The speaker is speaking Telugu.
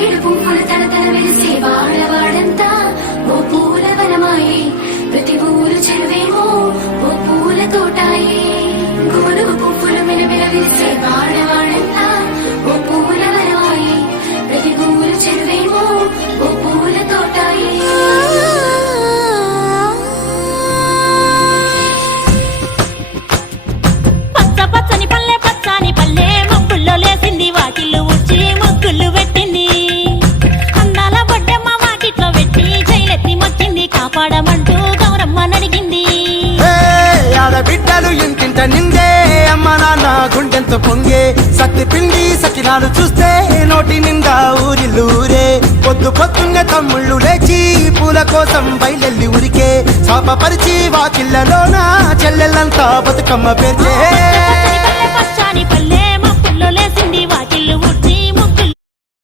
తంగిడు పువ్వుల తలతల వెలిసే వాడవాడంతా ఓ పూల వనమాయే ప్రతి ఊరు చెరువేమో ఓ పూల తోటాయే గుమలుగు పువ్వులు మెలమెల వెలిసే వాడవాడంతా ఓ పూల వనమాయే ప్రతి ఊరు చెరువేమో ఓ పూల తోటాయే లేసింది వాకిళ్ళు ఉచ్చి ముగ్గులు పెట్టింది అందాల బొడ్డమ్మ వాకిట్లో పెట్టి జైలెత్తి మొచ్చింది కాపాడమంటూ గౌరమ్మ నడిగింది ఆడబిడ్డలు ఇంటింట నిందే అమ్మ నాన్న గుండెంతో పొంగే సత్తి పిండి సకినాలు చూస్తే నోటి నిండా ఊరిల్లూరే పొద్దు పొద్దున్నే తమ్ముళ్ళు లేచి పూల కోసం బయలెల్లి ఉరికే శాపపరిచి వాకిళ్ళలోన చెల్లెళ్ళంతా బతుకమ్మ పేర్చే